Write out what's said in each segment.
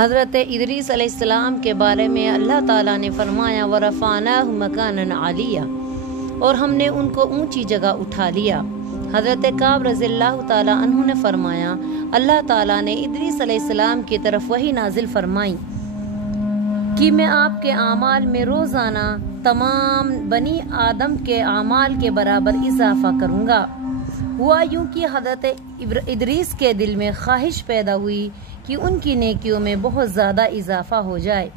حضرت ادریس علیہ السلام کے بارے میں اللہ تعالیٰ نے فرمایا وَرَفَعْنَاهُ مَكَانًا عَلِيًّا، اور ہم نے ان کو اونچی جگہ اٹھا لیا۔ حضرت کعب رضی اللہ تعالیٰ عنہ نے فرمایا اللہ تعالیٰ نے ادریس علیہ السلام کی طرف وحی نازل فرمائی کہ میں آپ کے اعمال میں روزانہ تمام بنی آدم کے اعمال کے برابر اضافہ کروں گا۔ ہوا یوں کہ حضرت ادریس کے دل میں خواہش پیدا ہوئی کہ ان کی نیکیوں میں بہت زیادہ اضافہ ہو جائے۔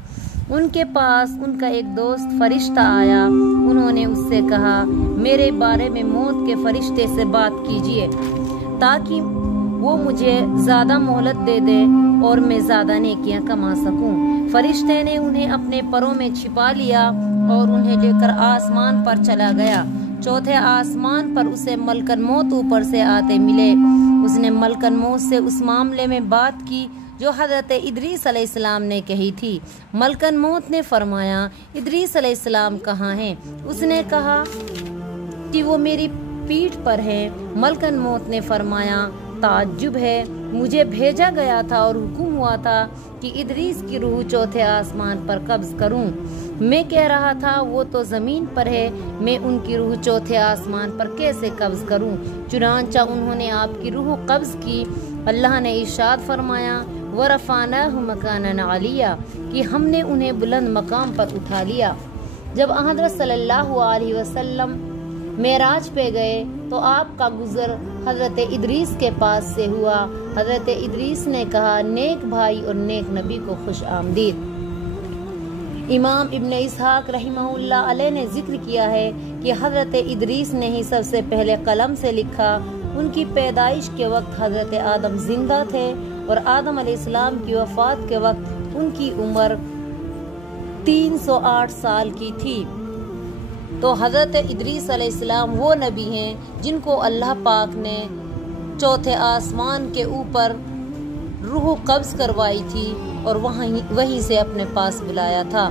ان کے پاس ان کا ایک دوست فرشتہ آیا، انہوں نے اس سے کہا میرے بارے میں موت کے فرشتے سے بات کیجیے تاکہ وہ مجھے زیادہ مہلت دے دے اور میں زیادہ نیکیاں کما سکوں۔ فرشتے نے انہیں اپنے پروں میں چھپا لیا اور انہیں لے کر آسمان پر چلا گیا۔ چوتھے آسمان پر اسے ملکن موت اوپر سے آتے ملے۔ اس نے ملکن موت سے اس معاملے میں بات کی جو حضرت ادریس علیہ السلام نے کہی تھی۔ ملکن موت نے فرمایا ادریس علیہ السلام کہاں ہیں؟ اس نے کہا کہ وہ میری پیٹھ پر ہے۔ ملکن موت نے فرمایا تعجب ہے، مجھے بھیجا گیا تھا اور حکم ہوا تھا کہ ادریس کی روح چوتھے آسمان پر قبض کروں۔ میں کہہ رہا تھا وہ تو زمین پر ہے، میں ان کی روح چوتھے آسمان پر کیسے قبض کروں؟ چنانچہ انہوں نے آپ کی روح قبض کی۔ اللہ نے ارشاد فرمایا وَرَفَعْنَاهُ مَكَانًا عَلِيًّا، کہ ہم نے انہیں بلند مقام پر اٹھا لیا۔ جب حضرت صلی اللہ علیہ وسلم معراج پہ گئے تو آپ کا گزر حضرت ادریس کے پاس سے ہوا۔ حضرت ادریس نے کہا نیک بھائی اور نیک نبی کو خوش آمدید۔ امام ابن اسحاق رحمہ اللہ علیہ نے ذکر کیا ہے کہ حضرت ادریس نے ہی سب سے پہلے قلم سے لکھا۔ ان کی پیدائش کے وقت حضرت آدم زندہ تھے اور آدم علیہ السلام کی وفات کے وقت ان کی عمر 308 سال کی تھی۔ تو حضرت ادریس علیہ السلام وہ نبی ہیں جن کو اللہ پاک نے چوتھے آسمان کے اوپر روح قبض کروائی تھی اور وہیں سے اپنے پاس بلایا تھا۔